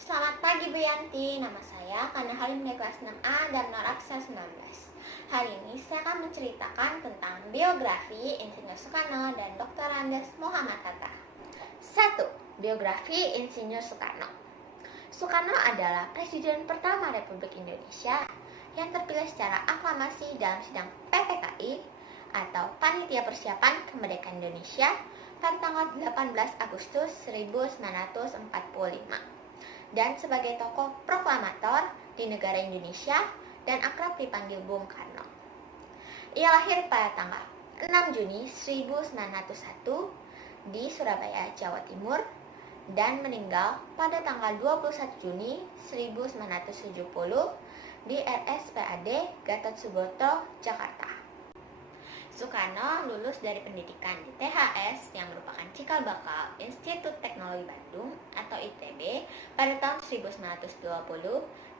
Selamat pagi Bu Yanti, nama saya Kana Halim dari kelas 6A dan Noraksa 19. Hari ini saya akan menceritakan tentang biografi Insinyur Soekarno dan Dr. Andes Muhammad Hatta. 1. Biografi Insinyur Soekarno. Soekarno adalah Presiden pertama Republik Indonesia yang terpilih secara aklamasi dalam sidang PPKI atau Panitia Persiapan Kemerdekaan Indonesia pada tanggal 18 Agustus 1945 dan sebagai tokoh proklamator di negara Indonesia dan akrab dipanggil Bung Karno. Ia lahir pada tanggal 6 Juni 1901 di Surabaya, Jawa Timur dan meninggal pada tanggal 21 Juni 1970 di RSPAD Gatot Subroto, Jakarta. Soekarno lulus dari pendidikan di THS yang merupakan cikal bakal Institut Teknologi Bandung atau ITB pada tahun 1920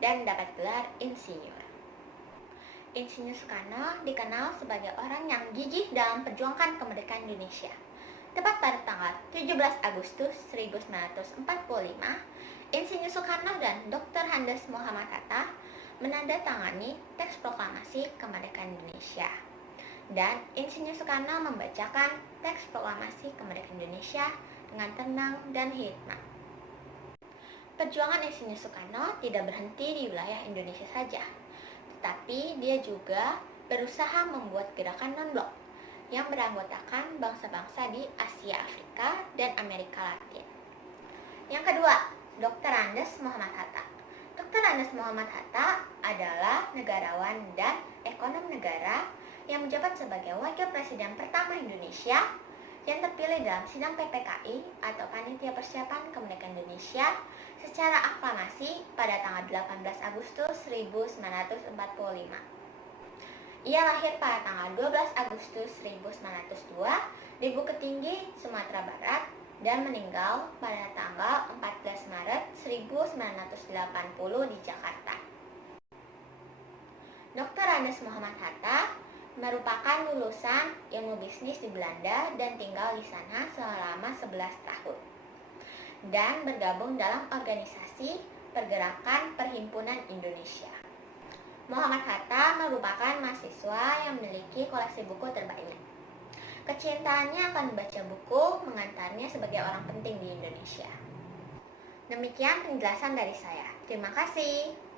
dan mendapat gelar insinyur. Insinyur Soekarno dikenal sebagai orang yang gigih dalam perjuangan kemerdekaan Indonesia. Tepat pada tanggal 17 Agustus 1945, Insinyur Soekarno dan Dr. Andes Muhammad Hatta menandatangani teks proklamasi kemerdekaan Indonesia. Dan Insinyur Soekarno membacakan teks proklamasi kemerdekaan Indonesia dengan tenang dan hikmat. Perjuangan Insinyur Soekarno tidak berhenti di wilayah Indonesia saja, tetapi dia juga berusaha membuat gerakan non-blok yang beranggotakan bangsa-bangsa di Asia, Afrika, dan Amerika Latin. Yang kedua, Dr. Andes Muhammad Hatta. Dr. Andes Muhammad Hatta adalah negarawan dan ekonom negara yang menjabat sebagai Wakil Presiden pertama Indonesia yang terpilih dalam sidang PPKI atau Panitia Persiapan Kemerdekaan Indonesia secara aklamasi pada tanggal 18 Agustus 1945. Ia lahir pada tanggal 12 Agustus 1902 di Bukit Tinggi, Sumatera Barat dan meninggal pada tanggal 14 Maret 1980 di Jakarta. Dr. Andes Muhammad Hatta merupakan lulusan ilmu bisnis di Belanda dan tinggal di sana selama 11 tahun dan bergabung dalam organisasi Pergerakan Perhimpunan Indonesia. Muhammad Hatta merupakan mahasiswa yang memiliki koleksi buku terbanyak. Kecintaannya akan membaca buku mengantarnya sebagai orang penting di Indonesia. Demikian penjelasan dari saya. Terima kasih.